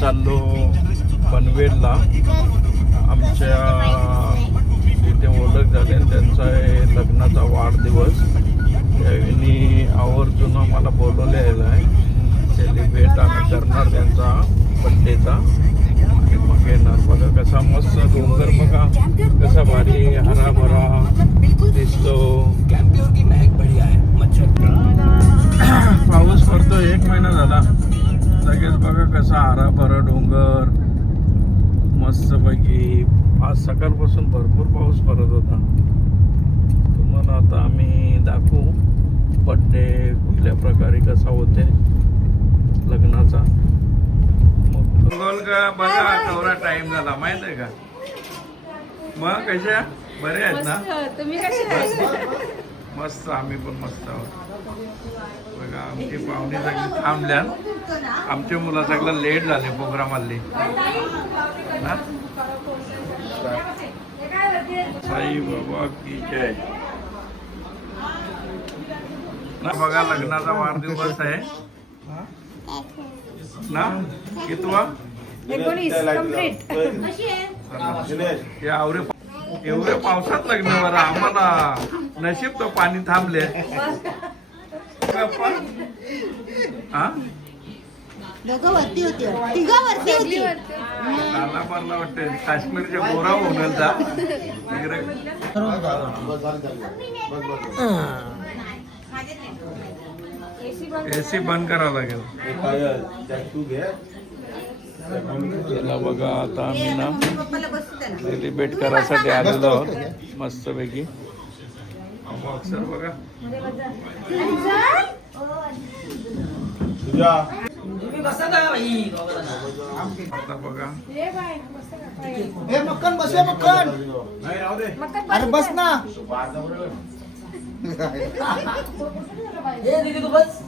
चाललो पनवेलला. आमच्या तिथे ओळख झाले आणि त्यांचा आहे लग्नाचा वाढदिवस. त्यांनी आवर्जून आम्हाला बोलवलेलं आहे. सेलिब्रेट आम्ही करणार त्यांचा बड्डेचा. मग येणार. बघा कसा मस्त डोंगर बघा. कसा भारी हराभरा दिसतो. लगेच बघा कसा हरा भरा डोंगर मस्त पैकी आज सकाळपासून भरपूर पाऊस पडत होता. तुम्हाला आता आम्ही दाखवू बड्डे कुठल्या प्रकारे कसा होते लग्नाचा. मग का बघा तेवढा टाइम झाला माहीत आहे का? मग कशा? बरे आहेत ना? तुम्ही कसे मस्त आम्ही पण मस्त आहोत. बघा आमची पाहुणे सगळी थांबल्या. आमच्या मुलं सगळं लेट झाले प्रोग्राम हल्ली. ना साई बाबा की जय. ना बघा लग्नाचा वाढदिवस आहे. ना कितवा? एकोणीस हे. आवरे एवढ्या पावसात लग्न बरं आम्हाला नशीब तो पाणी थांबले. गप्पा? हा? दोघं वरती होती तिघा वरती होती. लाला मारला वाटतं काश्मीरच्या गोरा होणार जा. एसी बंद करावं लागेल. चला बघा आता आम्ही ना सेलिब्रेट करायसाठी आलेलो आहोत. मस्तपैकी. बॉक्सर बघा. आता बघा. हे मक्कन बसवे मक्कन अरे बस ना.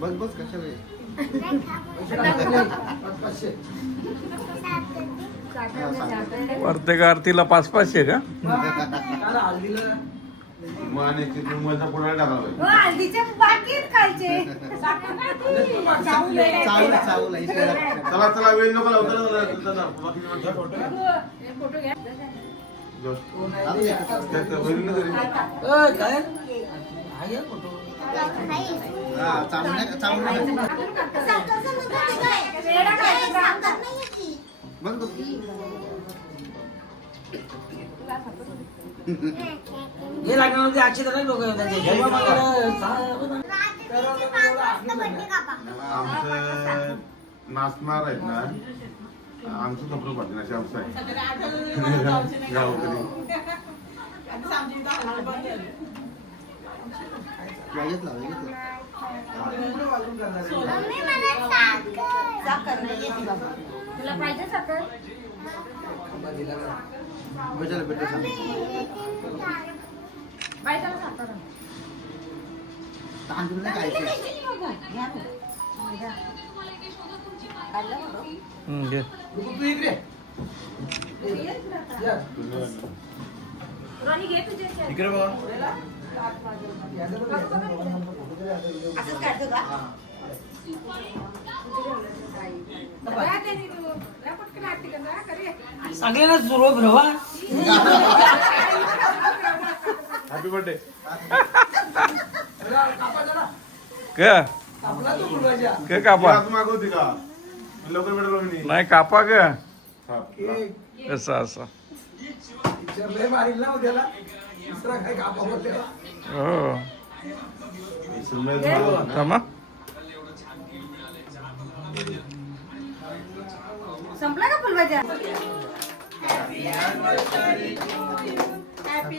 बस बस कशाला प्रत्येक आरतीला पाच पाचशे का? चावलं चावलं इकडे चला चला वेळ नको लावता फोटो घ्या. हे लागणार होते आजचे तर लोक आमचं नाचणार आहेत ना. आमचं कपडे पाठवून असे आमचं आहे. लाव तुला पाहिजे साखर? पाहिजे साखर तांदूळ खायचे. हम्म, घे. तू इकडे. रोनी घे तुझे इकडे बघा. सगळ्यांना सुरू भ्रवा. हॅपी बर्थडे का का कापा. आज मागवते का? लवकर भेटलो मी? नाही कापा का हा. असं असं. लय मारील ना उद्याला. दुसरा काय कापा बोलते हो. थांबा. संपला का फुलभाज्या Happy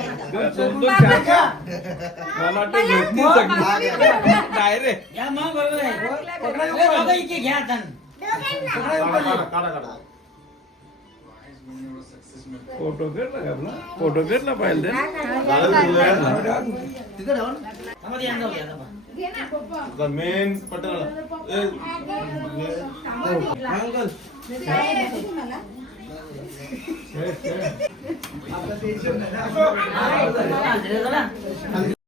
काय. मला वाटतं घेतली सगळी डायरेक्ट या मग बरोबर आहे ए, बाबा, इथे घ्या आता काढा, काढा, काढा, काढा. फोटो घेतला का आपला फोटो पाहिजे यांना. आता मेन पटेल ए, आता टेन्शन नाही ना. चला.